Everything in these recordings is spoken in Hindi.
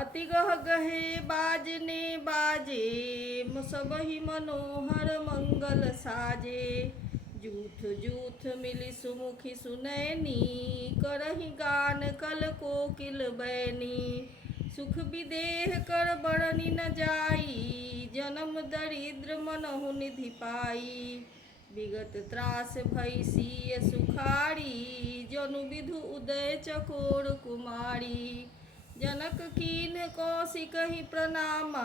अति गह गहे बाजने बाजे सबहि मनोहर मंगल साजे। जूथ जूथ मिली सुमुखी सुनैनी करहि गान कल कोकिल बैनी। सुख विदेह कर बरनी न जाई जन्म दरिद्र मनहु निधि पाई। विगत त्रास भई सिय सुखारी जनु विधु उदय चकोर कुमारी। जनक कीन कौशिकहि प्रणामा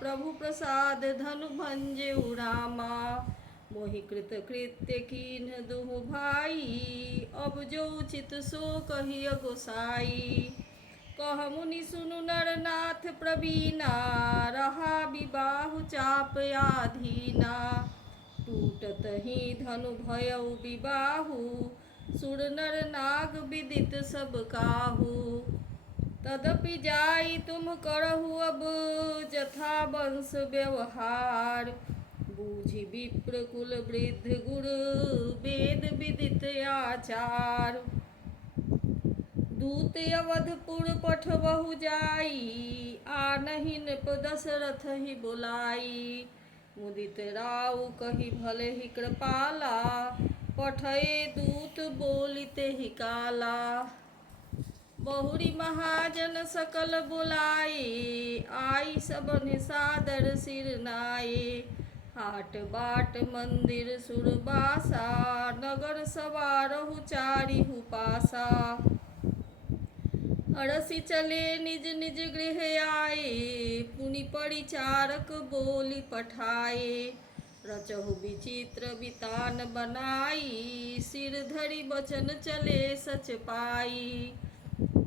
प्रभु प्रसाद धनु भंजे रामा। मोहि कृत कृत्य कीन दुहु भाई अब जो उचित सो कहिय गोसाई। कह मुनि सुनु नर नाथ प्रवीणा रहा विबाहु चाप आधीना। टूटत ही धनु भयउ विबाहु सुर नर नाग विदित सब काहू। तदपि जाई तुम करहु अब जथा वंश व्यवहार। बूझि विप्र कुल वृद्ध गुर वेद विदित आचार। दूत अवधपुर पठबहु जाई आनहि नृप दशरथ ही बुलाई। मुदित राउ कहि भले ही कृपाला पठये दूत बोलिते ही काला। बहुरी महाजन सकल बुलाए आई सबन सादर सिर नाये। हाट बाट मंदिर सुरबासा नगर सवारहु चारिहु पासा। हरसि चले निज निज गृह आए पुनि परिचारक बोली पठाए। रचहु विचित्र वितान बनाई सिर धरि बचन चले सच पाई।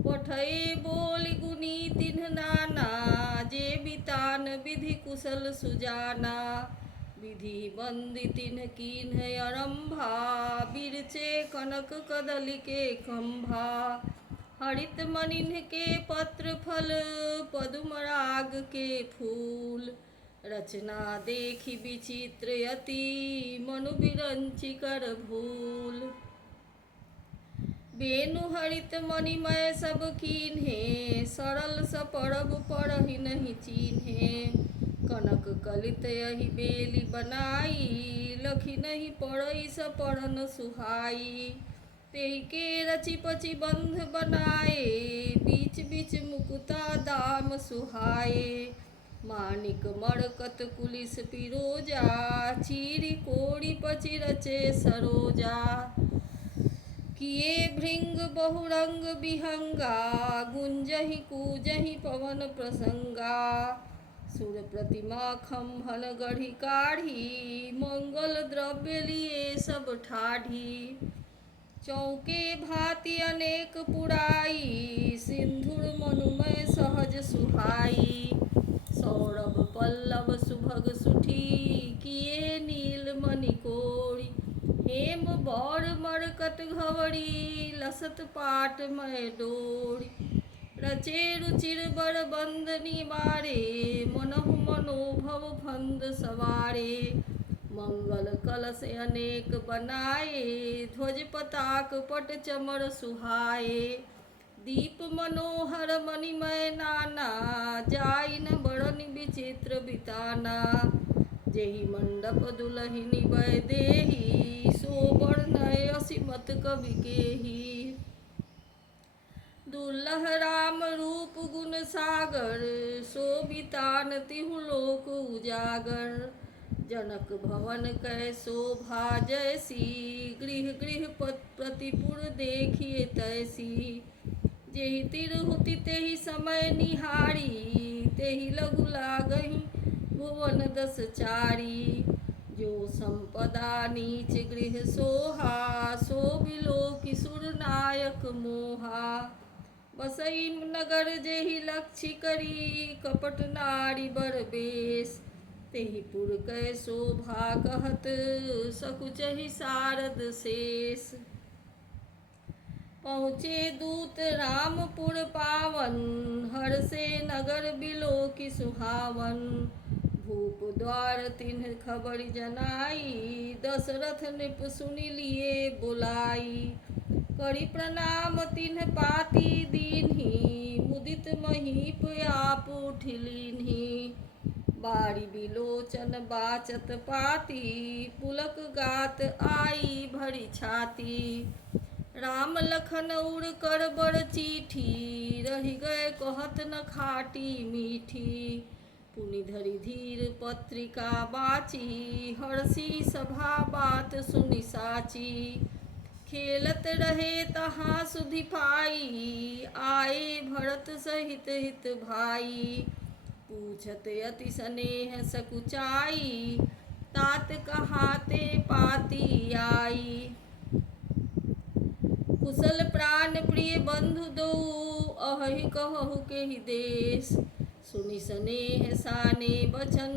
पठये बोली गुनी तिन्ह नाना जे वितान विधि कुशल सुजाना। विधि बंदी तिन्ह कीन्ह अरंभा बिरचे कनक कदली के खंभा। हरित मनिन्ह के पत्र फल पदुम राग के फूल। रचना देखी विचित्र यति मनु बिरंचि कर भूल। बेनु हरित मणिमय सब कीन्हे सरल सपरब पढ़हि नहीं चीन्हे। कनक कलित यही बेली बनाई लखी नहीं पढ़ई सपरन सुहाई। तेहि के रचि पचि बंध बनाए बीच बीच मुकुता दाम सुहाए। मानिक मरकत कुलिस पिरोजा चीरी कोड़ी पचि रचे सरोजा। किए भृंग बहुरंग विहंगा गुंजहि कूजहि पवन प्रसंगा। सुर प्रतिमा खम्भन गढ़ी काढ़ी मंगल द्रव्य लिए सब ठाढ़ी। चौके भांति अनेक पुराई सिंधुर मनुमय सहज सुहाई। सौरभ पल्लव सुभग सुठी किए नील मणि कोड़ी। हेम बौर मरकत घवरी लसत पाट मय डोरी। रचे रुचिर बर बंदनी मारे मनहु मनोभव फंद सवारे। मंगल कलश अनेक बनाए ध्वज पताक पट चमर सुहाए। दीप मनोहर मणिमय नाना जाई न बड़नि विचित्र बिताना। जेहि मंडप दुलहिनी वै देही सो वर्णय असिमत कवि केही। दुल्लह राम रूप गुण सागर शोभितान तिहु लोक उजागर। जनक भवन कै शोभा जैसी गृह गृह प्रतिपुर देखिए तैसी। जेहि तिरहुति तेहि समय निहारी तेहि लघु लागहि भुवन दस चारी। जो संपदा नीच गृह सोहा सो बिलोकि सुर नायक मोहा। बसई नगर जेहि लक्षि करी कपट नारी बर बेश। तेहि पुर कै शोभा कहत सकुचहि सारद शेष। पहुँचे दूत रामपुर पावन हर्षे नगर बिलोकि सुहावन। भूप द्वार तिन्ह खबर जनाई दशरथ नृप सुनि लिए बुलाई। करि प्रणाम तिन्ह पाती दीन्ही मुदित महीप आप उठिलीन्ही। बारी बिलोचन बाचत पाती, पुलक गात आई भरी छाती। राम लखन उड़ कर बड़ चिट्ठी, रहि गए कहत न खाटी मीठी। पुनि धरि धीर पत्रिका बाची, हर्षि सभा बात सुनि साची। खेलत रहे तहाँ सुधि पाई, आए भरत सहित हित भाई। पूछत अति स्नेह सकुचाई, तात कहाते पाती आई। कुशल प्राण प्रिय बंधु दो, अहि कहु केहि देश। सुनि स्नेह साने बचन,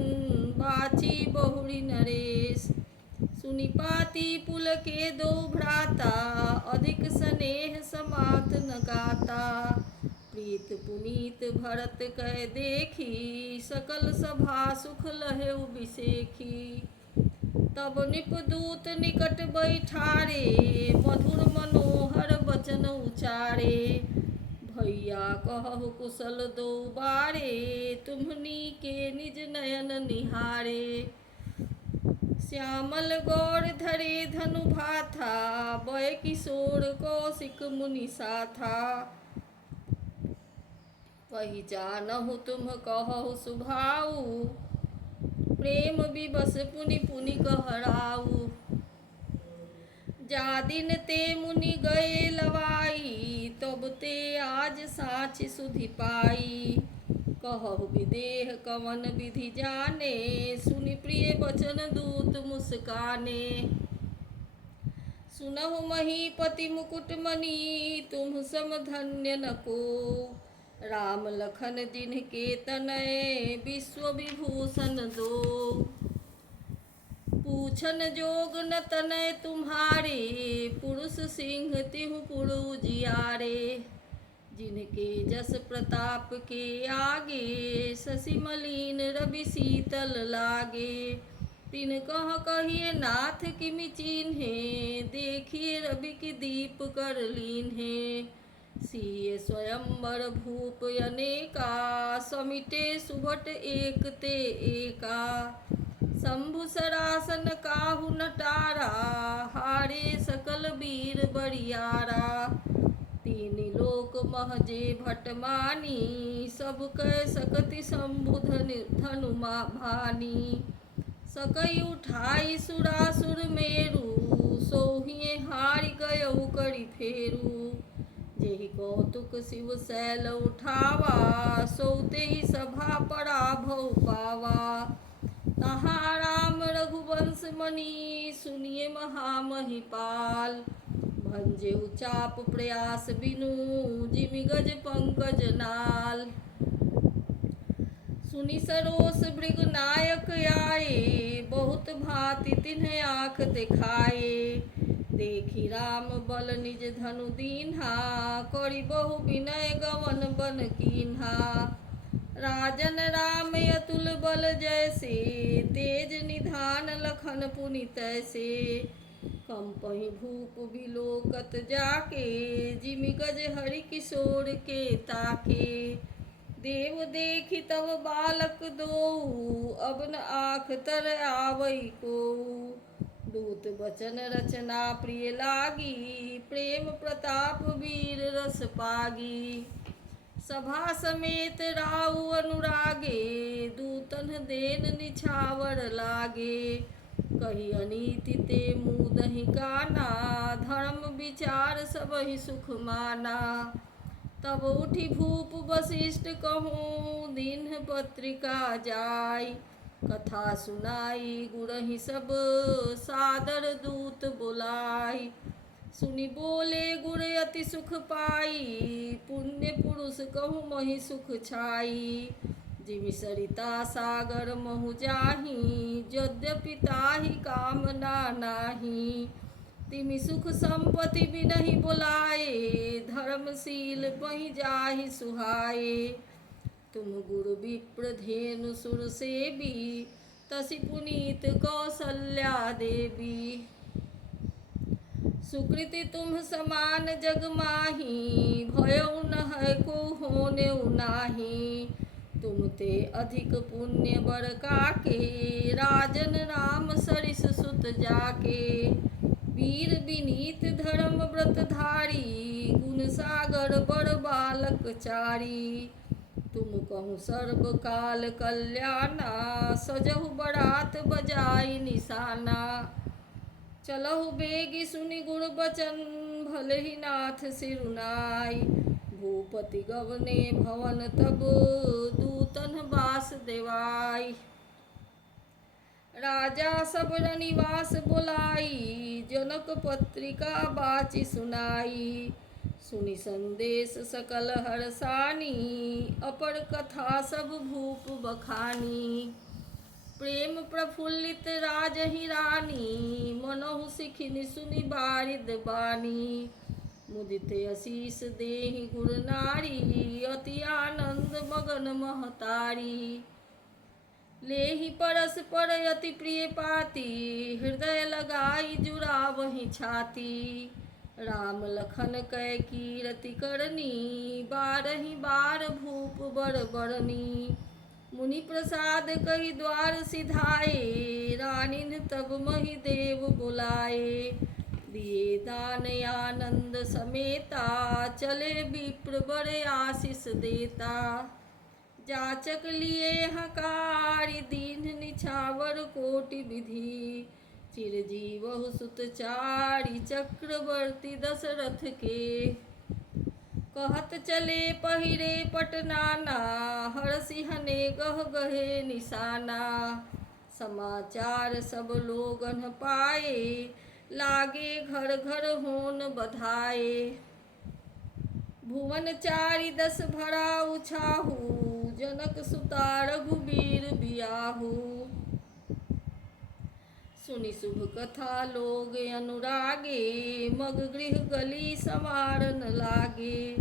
बाची बहुरी नरेश। सुनि पाती पुलके दो भ्राता, अधिक स्नेह समात न गाता। प्रीत पुनीत भरत कह देखी, सकल सभा सुख लहेउ बिसेखी। तब निपदूत निकट बैठारे, मधुर मनोहर वचन उचारे। भैया कहु कुशल दो बारे, तुम्हनी के निज नयन निहारे। श्यामल गौर धरे धनु भाथा, बय किशोर कौशिक मुनि साथा। पहिचानहु तुम कहु सुभाऊ, प्रेम विवश पुनि पुनि कहराऊ। जा दिन ते मुनि गए लवाई, तब ते आज साँचि सुधि पाई। कहु विदेह कवन विधि जाने, सुनि प्रिय बचन दूत मुस्काने। सुनहु महीपति मुकुटमणि, तुम सम धन्य न कोउ। राम लखन जिनके तनय, विश्व विभूषण दो। पूछन जोग न तनय तुम्हारे, पुरुष सिंह तिहु पुर उजियारे। जिनके जस प्रताप के आगे, शशि मलिन रवि शीतल लागे। तिन कह कहिए नाथ किमि चिन्हे, देखिए रवि की दीप कर लीन्हे। सिय स्वयंवर भूप अनेका, समिटे सुभट एक ते एका। शंभु सरासन काहू नटारा, हारे सकल वीर बरियारा। तीन लोक महजे भट मानी, सब कह सकति शंभु धनुमा भानी। सकई उठाई सुरासुर मेरु, सोहिए हारि गयउ करि फेरु। जेहि कौतुक शिव शैल उठावा, सोतेहि सभा पराभव पावा। तहाँ राम रघुवंश मणि, सुनिए महामहिपाल। भंजेउ चाप प्रयास बिनु, जिमि गज पंकज नाल। सुनि सरोष भृगु नायक आए, बहुत भांति तिन्ह आँख दिखाए। देखी राम बल निज धनु दीन्हा, करि बहु विनय गवन बन कीन्हा। राजन राम अतुल बल जैसे, तेज निधान लखन पुनि तैसे। कंपहि भूप बिलोकत जाके, जिमि गज हरि किशोर के ताके। देव देखि तब बालक दोऊ, अब न आँख तर आवै कोऊ। दूत बचन रचना प्रिय लागी, प्रेम प्रताप वीर रस पागी। सभा समेत राउ अनुरागे, दूतन देन निछावर लागे। कही अनीति ते मुदहि काना, धर्म विचार सबहि सुख माना। तब उठि भूप वशिष्ठ कहूँ, दीन्ह पत्रिका जाय। कथा सुनाई गुरहि सब, सादर दूत बुलाई। सुनि बोले गुर अति सुख पाई, पुण्य पुरुष कहु महि सुख छाई। जिमि सरिता सागर महु जाहि, यद्यपि ताहि कामना नाही। तिमि सुख संपत्ति बिनहि बुलाए, धर्मशील बहि जाहि सुहाए। तुम गुरु विप्र धेनु सुर सेवी, तसि पुनीत कौसल्या देवी। सुकृति तुम समान जग माही, भयउ न है को होने नाही। तुम ते अधिक पुण्य बर काके, राजन राम सरिस सुत जाके। वीर विनीत धर्म व्रत धारी, गुण सागर बड़ बालक चारी। तुम कहूँ सर्व काल कल्याणा, सजहु बरात बजाई निशाना। चलहु बेगी सुनि गुण बचन, भले नाथ सिरुनाई। भूपति गवने भवन तब, दूतन बास देवाई। राजा सब रनिवास बोलाई, जनक पत्रिका बाची सुनाई। सुनि संदेश सकल हरसानी, अपर कथा सब भूप बखानी। प्रेम प्रफुल्लित राजहि रानी, मनहु सिखिनि सुनि बारिद बानी। मुदित असीस देहि गुर नारी, अति आनंद मगन महतारी। लेहि परस पर अति प्रिय पाती, हृदय लगाई जुड़ावहि छाती। राम लखन कै कीरति करनी, बारहि बार भूप बर बरनी। मुनि प्रसाद कहि द्वार सिधाए, रानिन तब महि देव बुलाए। दिए दान आनंद समेता, चले विप्र बड़े आशीष देता। जाचक लिए हकारी, दीन निछावर कोटि विधि। चिरजीवहु सुत चारि, चक्रवर्ती दशरथ के। कहत चले पहिरे पटनाना, हरसि हने गह गहे निशाना। समाचार सब लोगन पाए, लागे घर घर होन बधाए। भुवन चारि दस भरा उछाहु, जनक सुता रघुबीर बियाहु। सुनि शुभ कथा लोग अनुरागे, मग गृह गली समारन लागे।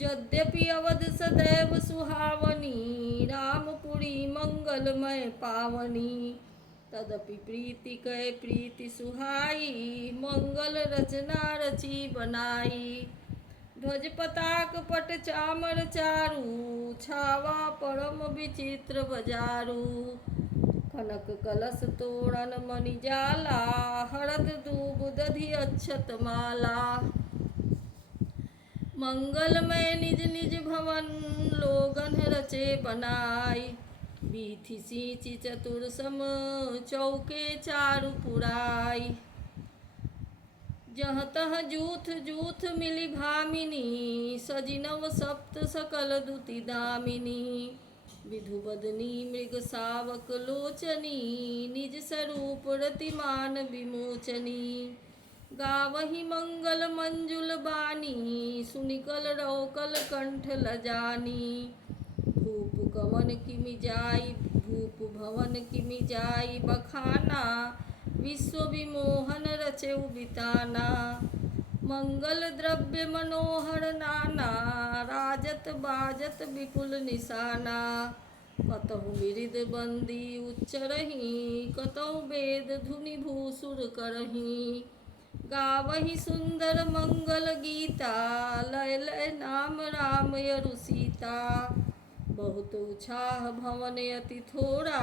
यद्यपि अवध सदैव सुहावनी, रामपुरी मंगलमय पावनी। तदपि प्रीति कै प्रीति सुहाई, मंगल रचना रची बनाई। ध्वज पताक पट चामर चारु, छावा परम विचित्र बजारू। कनक कलश तोरण मणि जाला, हरद दूब दधि अक्षत माला। मंगलमय निज निज भवन, लोगन रचे बनाई। बीथि सींचि चतुर सम, चौके चारु पुराई। जहाँ तहाँ जूथ जूथ मिली भामिनी, सजी नव सप्त सकल दुति दामिनी। विधु बदनी मृग सावक लोचनी, निज स्वरूप रतिमान विमोचनी। गावहि मंगल मंजुल बानी, सुनि कलरव कल कंठ लजानी। भूप कवन किमि जाई, भूप भवन किमि जाई बखाना। विश्व विमोहन रचेउ बिताना। मंगल द्रव्य मनोहर नाना, राजत बाजत विपुल निशाना। कतहु मृद बंदी उच्चरहि, कतहु वेद धुनि भूसुर करहि। गावहि सुंदर मंगल गीता, लय लय नाम राम यरु सीता। बहुत उछाह भवन अति थोड़ा,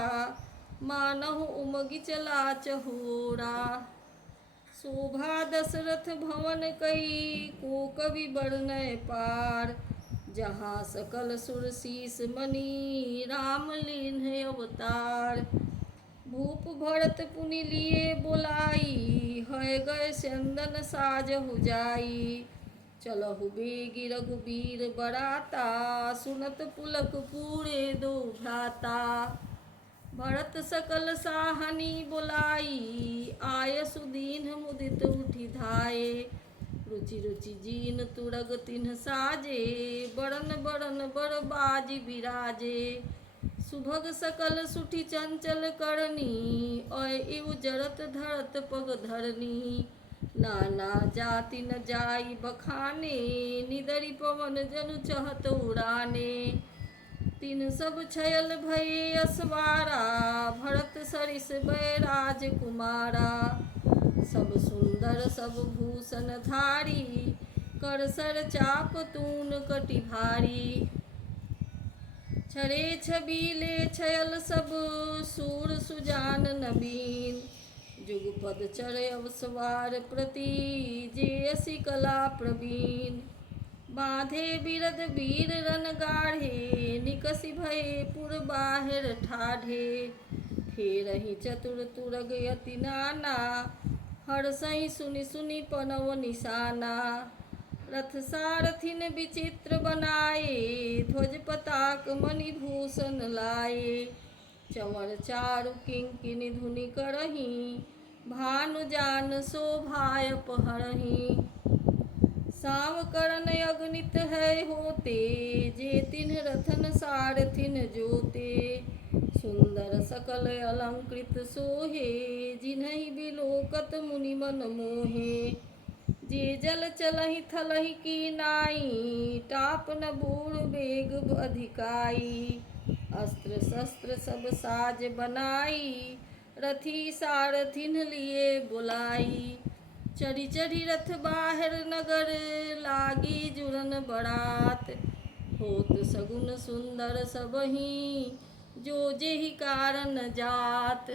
मानहु उमगि चला चहोरा। शोभा दशरथ भवन कई, को कवि बरनय पार। जहाँ सकल सुर शीस मणि, राम लीन्ह अवतार। भूप भरत पुनि लिए बोलाई, है गए चंदन साजहु जाई। चलहु बेगी रघुबीर बराता, सुनत पुलक पूरे दो भ्राता। भरत सकल साहनी बोलाई, आय सुदीन मुदित उठि धाये। रुचि रुचि जीन तुरग तिन्ह साजे, बरन बरन बर बाजी बिराजे। सुभग सकल सुठि चंचल करनी, अय इव जरत धरत पग धरनी। नाना जाति न जाई बखाने, निदरि पवन जनु चहत उड़ाने। तीन सब छयल भये असवारा, भरत सरिस बैराज कुमारा। सब सुंदर सब भूषण धारी, कर सर चाप तून कटि भारी। छरे छबीले छयल सब सूर सुजान नवीन, जुगपद चढ़ अवसवार प्रति, जे असी कला प्रवीण। बाँधे बिरद वीर रन गाढ़े, निकसि भये पुर बाहिर ठाढ़े। फेरहि चतुर तुरग अति नाना, हर्षहि सुनि सुनि पनव निशाना। रथ सारथिन विचित्र बनाए, ध्वज पताक मणि भूषण लाए। चंवर चारु किंकिनी धुनि करहीं, भानु जान शोभाय अपहरहीं। साव करन अगणित है होते, जे तिन्ह रथन सारथिन जोते। सुंदर सकल अलंकृत सोहे, जिन्हहि बिलोकत मुनि मन मोहे। जे जल चलहि थलहि कीनाई, टाप न बूढ़ बेग अधिकाई। अस्त्र शस्त्र सब साज बनाई, रथी सारथिन लिए बुलाई। चढ़ी चढ़ी रथ बाहिर नगर, लागी जुरन बरात। होत सगुन सुंदर सबहि, जो जेहि कारण जात।